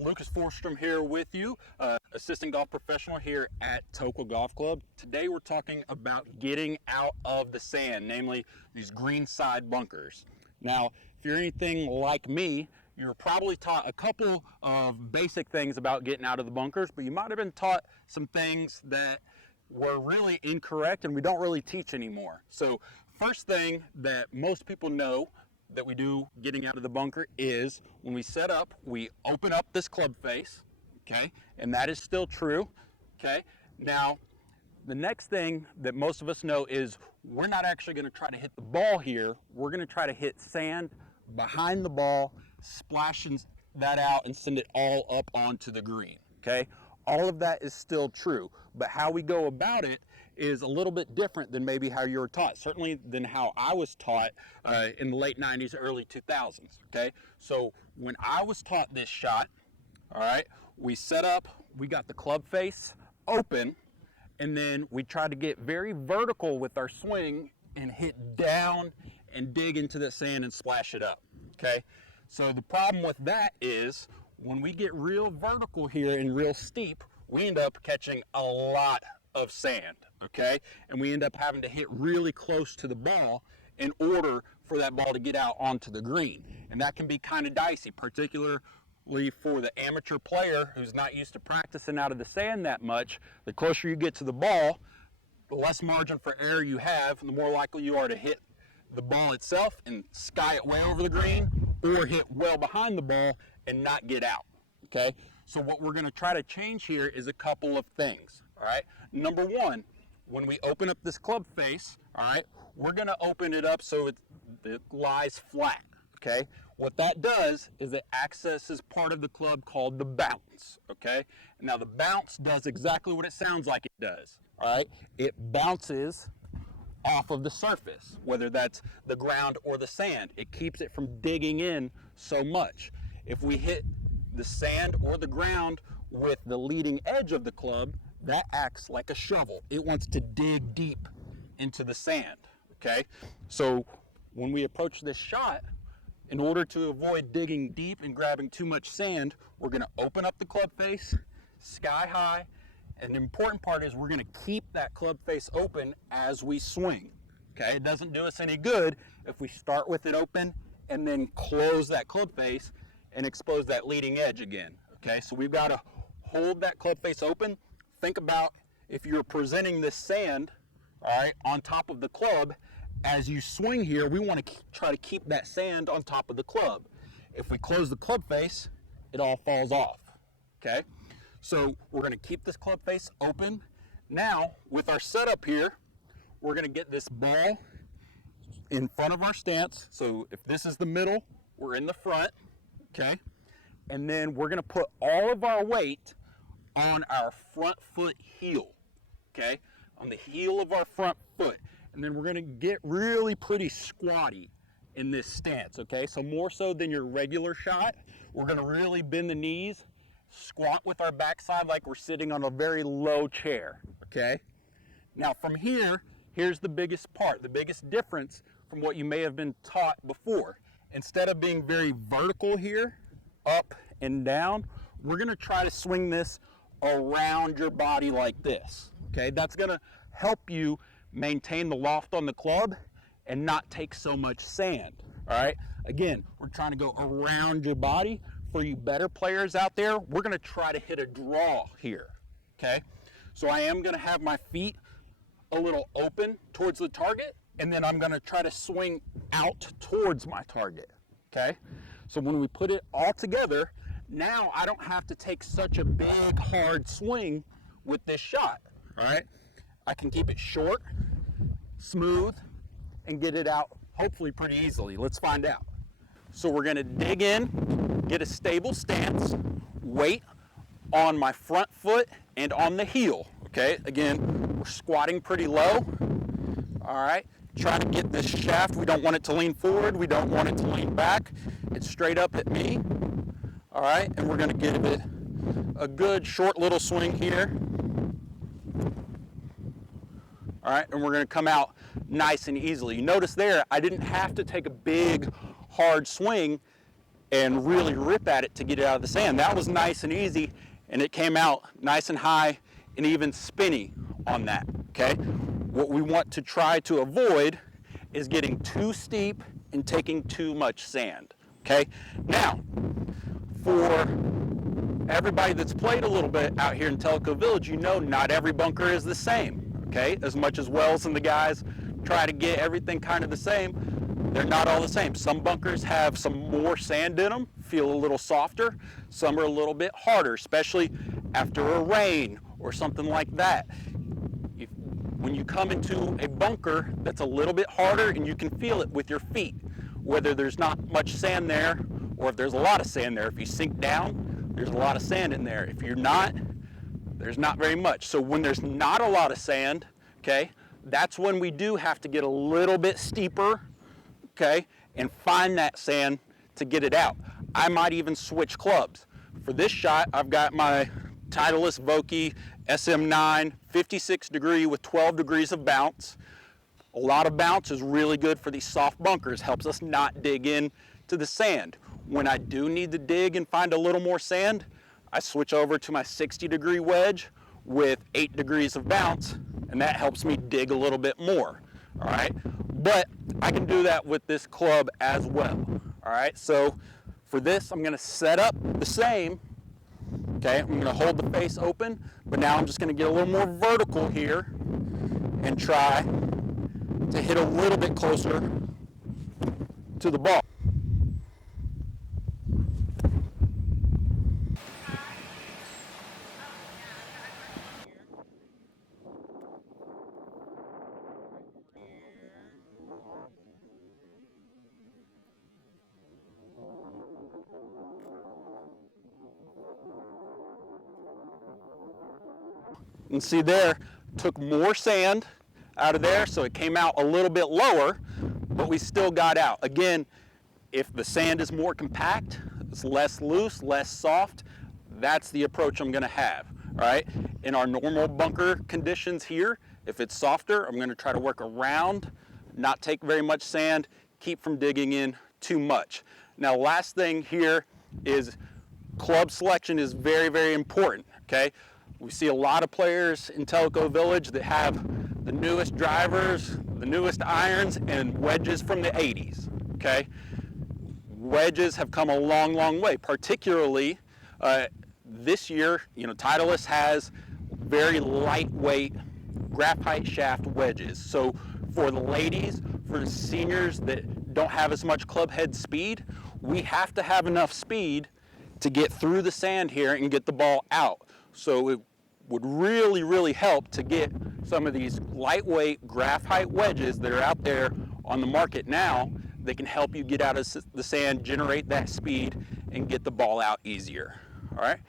Lucas Forstrom here with you, assistant golf professional here at Toqua Golf Club. Today we're talking about getting out of the sand, namely these greenside bunkers. Now, if you're anything like me, you're probably taught a couple of basic things about getting out of the bunkers, but you might have been taught some things that were really incorrect and we don't really teach anymore. So first thing that most people know that we do getting out of the bunker is when we set up, we open up this club face, okay? And that is still true, okay? Now, the next thing that most of us know is we're not actually gonna try to hit the ball here. We're gonna try to hit sand behind the ball, splashing that out and send it all up onto the green, okay? All of that is still true, but how we go about it is a little bit different than maybe how you were taught, certainly than how I was taught in the late 90s, early 2000s, okay? So when I was taught this shot, all right, we set up, we got the club face open, and then we tried to get very vertical with our swing and hit down and dig into the sand and splash it up, okay? So the problem with that is when we get real vertical here and real steep, we end up catching a lot of sand, okay? And we end up having to hit really close to the ball in order for that ball to get out onto the green. And that can be kind of dicey, particularly for the amateur player who's not used to practicing out of the sand that much. The closer you get to the ball, the less margin for error you have, and the more likely you are to hit the ball itself and sky it way over the green, or hit well behind the ball and not get out, okay? So what we're gonna try to change here is a couple of things, all right? Number one, when we open up this club face, all right, we're gonna open it up so it lies flat, okay? What that does is it accesses part of the club called the bounce, okay? Now the bounce does exactly what it sounds like it does, all right? It bounces off of the surface, whether that's the ground or the sand. It keeps it from digging in so much. If we hit the sand or the ground with the leading edge of the club, that acts like a shovel. It wants to dig deep into the sand, okay? So when we approach this shot, in order to avoid digging deep and grabbing too much sand, we're gonna open up the club face, sky high, and the important part is we're gonna keep that club face open as we swing, okay? It doesn't do us any good if we start with it open and then close that club face and expose that leading edge again, okay? So we've gotta hold that club face open. Think about if you're presenting this sand, all right, on top of the club, as you swing here, we wanna try to keep that sand on top of the club. If we close the club face, it all falls off, okay? So we're gonna keep this club face open. Now, with our setup here, we're gonna get this ball in front of our stance. So if this is the middle, we're in the front, okay? And then we're gonna put all of our weight on our front foot heel, okay? On the heel of our front foot. And then we're gonna get really pretty squatty in this stance, okay? So more so than your regular shot, we're gonna really bend the knees, squat with our backside like we're sitting on a very low chair, okay? Now from here, here's the biggest part, the biggest difference from what you may have been taught before. Instead of being very vertical here, up and down, we're gonna try to swing this around your body like this, okay? That's gonna help you maintain the loft on the club and not take so much sand, all right? Again, we're trying to go around your body. For you better players out there, we're gonna try to hit a draw here, okay? So I am gonna have my feet a little open towards the target, and then I'm gonna try to swing out towards my target, okay? So when we put it all together, now I don't have to take such a big, hard swing with this shot, all right? I can keep it short, smooth, and get it out hopefully pretty easily. Let's find out. So we're gonna dig in, get a stable stance, weight on my front foot and on the heel, okay? Again, we're squatting pretty low, all right? Try to get this shaft. We don't want it to lean forward. We don't want it to lean back. It's straight up at me, all right? And we're gonna give it a good short little swing here. All right, and we're gonna come out nice and easily. You notice there, I didn't have to take a big, hard swing and really rip at it to get it out of the sand. That was nice and easy, and it came out nice and high and even spinny on that, okay? What we want to try to avoid is getting too steep and taking too much sand, okay? Now, for everybody that's played a little bit out here in Tellico Village, you know not every bunker is the same, okay? As much as Wells and the guys try to get everything kind of the same, they're not all the same. Some bunkers have some more sand in them, feel a little softer. Some are a little bit harder, especially after a rain or something like that. When you come into a bunker that's a little bit harder and you can feel it with your feet, whether there's not much sand there or if there's a lot of sand there. If you sink down, there's a lot of sand in there. If you're not, there's not very much. So when there's not a lot of sand, okay, that's when we do have to get a little bit steeper, okay, and find that sand to get it out. I might even switch clubs. For this shot, I've got my Titleist Vokey SM9, 56 degree with 12 degrees of bounce. A lot of bounce is really good for these soft bunkers, helps us not dig in to the sand. When I do need to dig and find a little more sand, I switch over to my 60 degree wedge with 8 degrees of bounce, and that helps me dig a little bit more, all right? But I can do that with this club as well, all right? So for this, I'm gonna set up the same, okay? I'm gonna hold the face open, but now I'm just gonna get a little more vertical here and try to hit a little bit closer to the ball. And see there, took more sand out of there, so it came out a little bit lower, but we still got out. Again, if the sand is more compact, it's less loose, less soft, that's the approach I'm gonna have, all right? In our normal bunker conditions here, if it's softer, I'm gonna try to work around, not take very much sand, keep from digging in too much. Now, last thing here is club selection is very, very important, okay? We see a lot of players in Tellico Village that have the newest drivers, the newest irons, and wedges from the 80s, okay? Wedges have come a long, long way, particularly this year, you know, Titleist has very lightweight graphite shaft wedges. So for the ladies, for the seniors that don't have as much club head speed, we have to have enough speed to get through the sand here and get the ball out. So it would really, really help to get some of these lightweight graphite wedges that are out there on the market now that can help you get out of the sand, generate that speed, and get the ball out easier. All right?